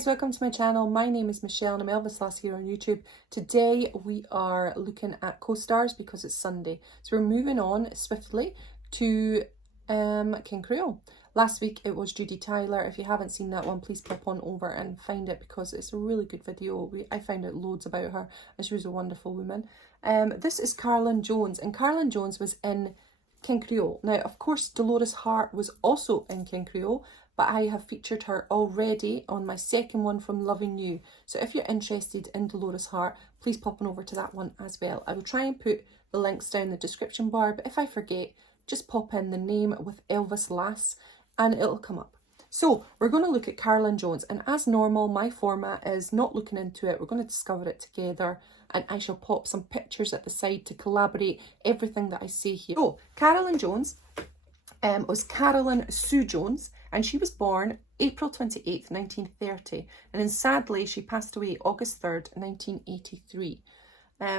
guys, welcome to my channel. My name is Michelle and I'm Elvislass here on YouTube. Today we are looking at CoStars because it's Sunday. So we're moving on swiftly to King Creole. Last week it was Judy Tyler. If you haven't seen that one, please pop on over and find it because it's a really good video. I found out loads about her and she was a wonderful woman. This is Carolyn Jones, and Carolyn Jones was in King Creole. Now, of course, Dolores Hart was also in King Creole, but I have featured her already on my second one from Loving You. So if you're interested in Dolores Hart, please pop on over to that one as well. I will try and put the links down in the description bar, but if I forget, just pop in the name with Elvislass and it'll come up. So we're going to look at Carolyn Jones, and as normal, my format is not looking into it. We're going to discover it together, and I shall pop some pictures at the side to collaborate everything that I say here. So Carolyn Jones was Carolyn Sue Jones, and she was born April 28th, 1930, and then sadly she passed away August 3rd, 1983.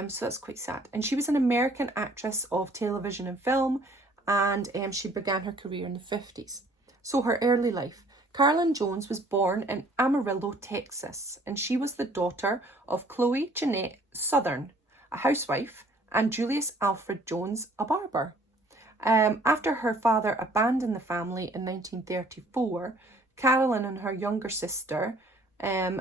So that's quite sad. And she was an American actress of television and film, and she began her career in the 50s. So her early life. Carolyn Jones was born in Amarillo, Texas, and she was the daughter of Chloe Jeanette Southern, a housewife, and Julius Alfred Jones, a barber. After her father abandoned the family in 1934, Carolyn and her younger sister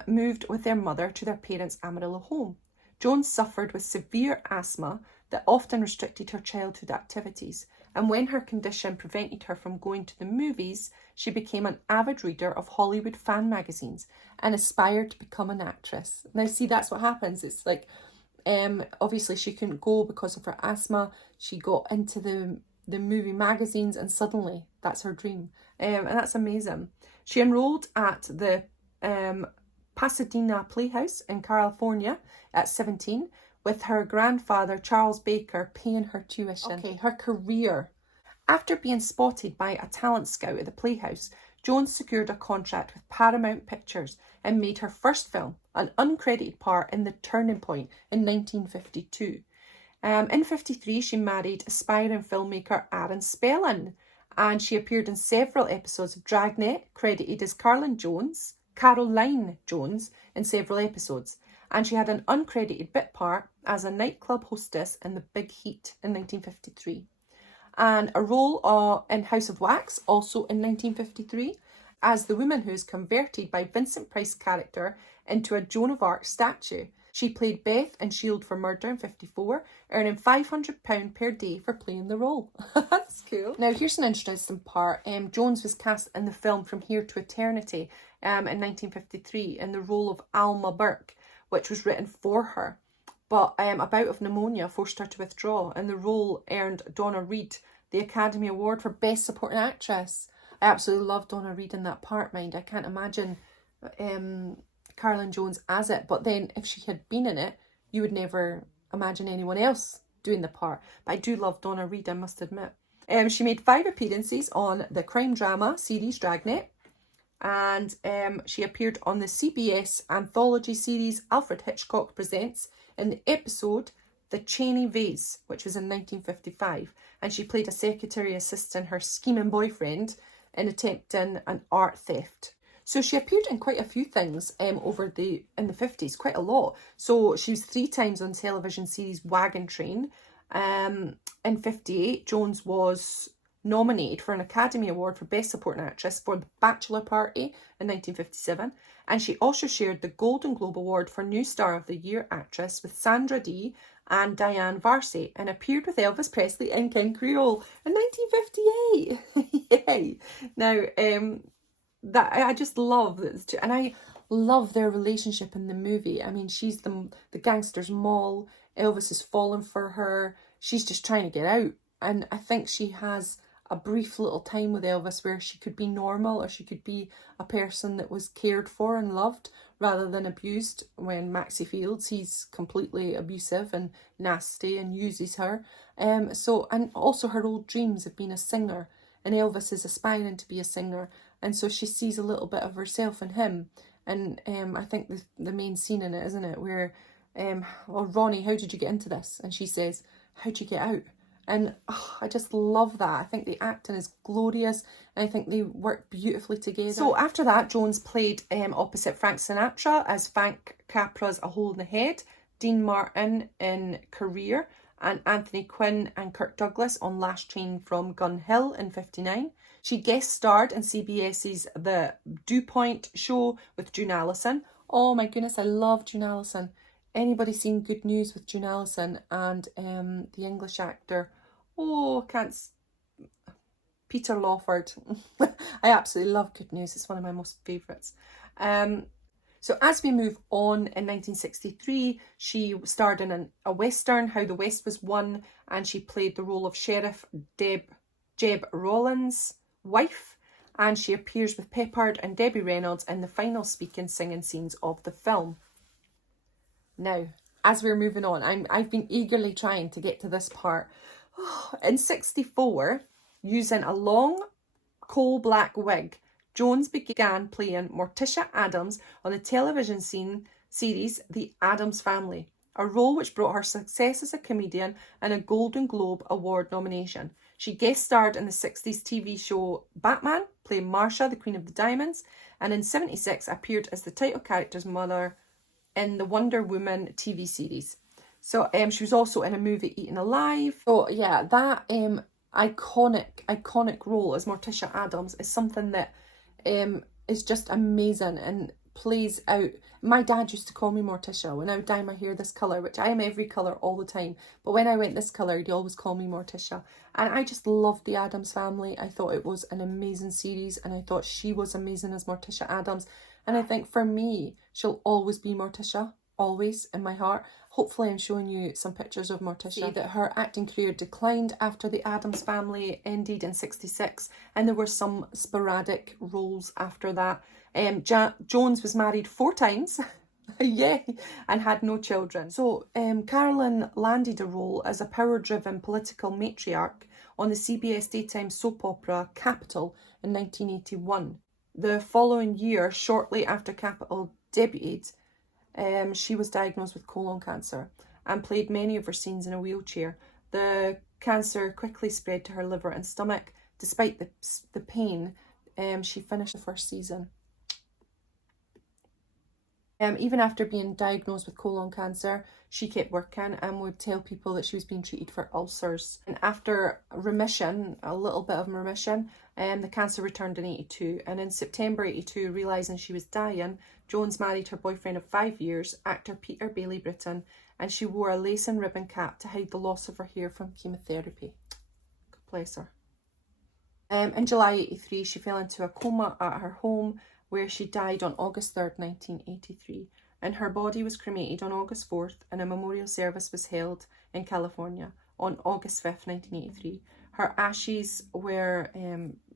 moved with their mother to their parents' Amarillo home. Jones suffered with severe asthma that often restricted her childhood activities, and when her condition prevented her from going to the movies, she became an avid reader of Hollywood fan magazines and aspired to become an actress. Now see, that's what happens. It's like, obviously she couldn't go because of her asthma. She got into the movie magazines and suddenly that's her dream. And that's amazing. She enrolled at the Pasadena Playhouse in California at 17, with her grandfather Charles Baker paying her tuition. Okay, her career. After being spotted by a talent scout at the Playhouse, Jones secured a contract with Paramount Pictures and made her first film, an uncredited part in The Turning Point in 1952. In 53, she married aspiring filmmaker Aaron Spelling, and she appeared in several episodes of Dragnet, credited as Caroline Jones in several episodes. And she had an uncredited bit part as a nightclub hostess in The Big Heat in 1953. And a role in House of Wax, also in 1953, as the woman who is converted by Vincent Price's character into a Joan of Arc statue. She played Beth in Shield for Murder in 54, earning £500 per day for playing the role. That's cool. Now here's an interesting part. Jones was cast in the film From Here to Eternity in 1953 in the role of Alma Burke, which was written for her. But a bout of pneumonia forced her to withdraw, and the role earned Donna Reed the Academy Award for Best Supporting Actress. I absolutely love Donna Reed in that part, mind. I can't imagine Carolyn Jones as it, but then if she had been in it, you would never imagine anyone else doing the part. But I do love Donna Reed, I must admit. She made 5 appearances on the crime drama series Dragnet, and she appeared on the CBS anthology series Alfred Hitchcock Presents in the episode The Cheney Vase, which was in 1955, and she played a secretary assisting her scheming boyfriend in attempting an art theft. So she appeared in quite a few things in the 50s, quite a lot. So she was 3 times on television series Wagon Train. In 58, Jones was nominated for an Academy Award for Best Supporting Actress for The Bachelor Party in 1957, and she also shared the Golden Globe Award for New Star of the Year Actress with Sandra Dee and Diane Varsi, and appeared with Elvis Presley in King Creole in 1958. Yay! Now, that I just love that, and I love their relationship in the movie. I mean, she's the gangster's moll. Elvis is falling for her. She's just trying to get out, and I think she has a brief little time with Elvis where she could be normal, or she could be a person that was cared for and loved rather than abused. When Maxie Fields, he's completely abusive and nasty and uses her. And also her old dreams of being a singer, and Elvis is aspiring to be a singer, and so she sees a little bit of herself in him. And I think the main scene in it, isn't it, where well, Ronnie, how did you get into this? And she says, how'd you get out? And I just love that. I think the acting is glorious, and I think they work beautifully together. So after that, Jones played opposite Frank Sinatra as Frank Capra's A Hole in the Head, Dean Martin in Career, and Anthony Quinn and Kirk Douglas on Last Train from Gun Hill in 59. She guest starred in CBS's The Dew Point show with June Allison. Oh my goodness, I love June Allison. Anybody seen Good News with June Allison and the English actor? Oh, Peter Lawford. I absolutely love Good News. It's one of my most favourites. So as we move on, in 1963, she starred in a Western, How the West Was Won, and she played the role of Sheriff Jeb Rollins' wife, and she appears with Peppard and Debbie Reynolds in the final speaking, singing scenes of the film. Now, as we're moving on, I've been eagerly trying to get to this part. In 64, using a long coal black wig, Jones began playing Morticia Addams on the television series The Addams Family, a role which brought her success as a comedian and a Golden Globe Award nomination. She guest starred in the 60s TV show Batman, playing Marcia, the Queen of the Diamonds, and in 76 appeared as the title character's mother in the Wonder Woman TV series. So she was also in a movie Eaten Alive. So yeah, that iconic role as Morticia Addams is something that is just amazing and plays out. My dad used to call me Morticia. When I would dye my hair this colour, which I am every colour all the time, but when I went this colour, he'd always call me Morticia. And I just loved The Addams Family. I thought it was an amazing series, and I thought she was amazing as Morticia Addams. And I think for me, she'll always be Morticia, always in my heart. Hopefully I'm showing you some pictures of Morticia. See that her acting career declined after The Addams Family ended in 66, and there were some sporadic roles after that. Jones was married 4 times, yay, and had no children. So Carolyn landed a role as a power-driven political matriarch on the CBS daytime soap opera Capital in 1981. The following year, shortly after Capital debuted, she was diagnosed with colon cancer and played many of her scenes in a wheelchair. The cancer quickly spread to her liver and stomach. Despite the pain, she finished the first season. Even after being diagnosed with colon cancer, she kept working and would tell people that she was being treated for ulcers. And after remission, a little bit of remission, the cancer returned in 82. And in September 82, realising she was dying, Jones married her boyfriend of 5 years, actor Peter Bailey Britton, and she wore a lace and ribbon cap to hide the loss of her hair from chemotherapy. God bless her. In July 83, she fell into a coma at her home, where she died on August 3rd, 1983, and her body was cremated on August 4th, and a memorial service was held in California on August 5th, 1983. Her ashes were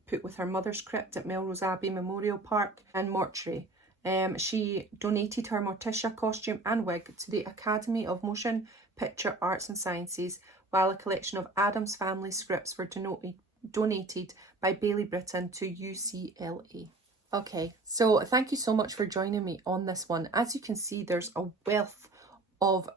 put with her mother's crypt at Melrose Abbey Memorial Park and mortuary. She donated her Morticia costume and wig to the Academy of Motion Picture Arts and Sciences, while a collection of Addams Family scripts were donated by Bailey Britton to UCLA. Okay, so thank you so much for joining me on this one. As you can see, there's a wealth of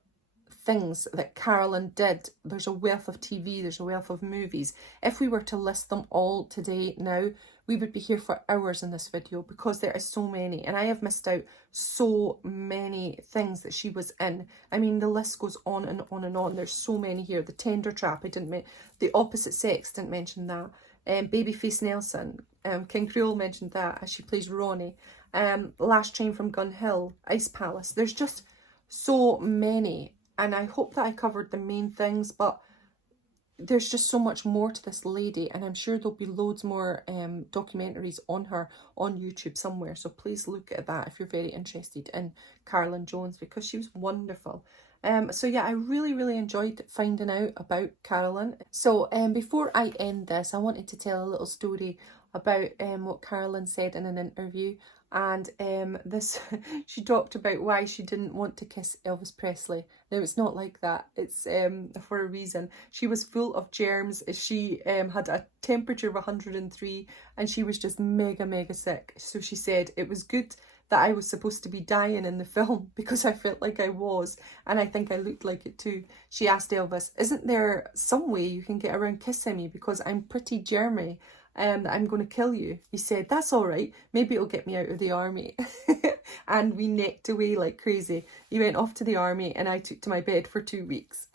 things that Carolyn did. There's a wealth of TV, there's a wealth of movies. If we were to list them all today now, we would be here for hours in this video because there is so many, and I have missed out so many things that she was in. I mean, the list goes on and on and on. There's so many here. The Tender Trap, I didn't mention. The Opposite Sex, didn't mention that. Babyface Nelson, King Creole mentioned that as she plays Ronnie. Last Train from Gun Hill, Ice Palace. There's just so many, and I hope that I covered the main things, but there's just so much more to this lady, and I'm sure there'll be loads more documentaries on her on YouTube somewhere, so please look at that if you're very interested in Carolyn Jones, because she was wonderful. So yeah, I really enjoyed finding out about Carolyn. So before I end this, I wanted to tell a little story about what Carolyn said in an interview, and this she talked about why she didn't want to kiss Elvis Presley. Now, it's not like that. It's for a reason. She was full of germs. She had a temperature of 103, and she was just mega sick. So she said it was good that I was supposed to be dying in the film because I felt like I was, and I think I looked like it too. She asked Elvis, isn't there some way you can get around kissing me because I'm pretty germy that I'm going to kill you? He said, that's all right, maybe it'll get me out of the army. And we necked away like crazy. He went off to the army and I took to my bed for 2 weeks.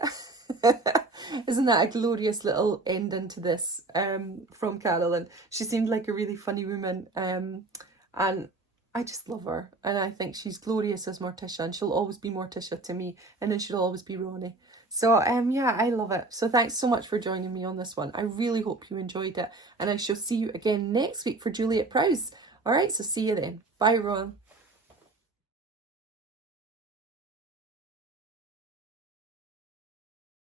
Isn't that a glorious little ending to this from Carolyn? She seemed like a really funny woman, and I just love her, and I think she's glorious as Morticia, and she'll always be Morticia to me, and then she'll always be Ronnie. So yeah, I love it. So thanks so much for joining me on this one. I really hope you enjoyed it, and I shall see you again next week for Juliet Prowse. All right, so see you then. Bye everyone.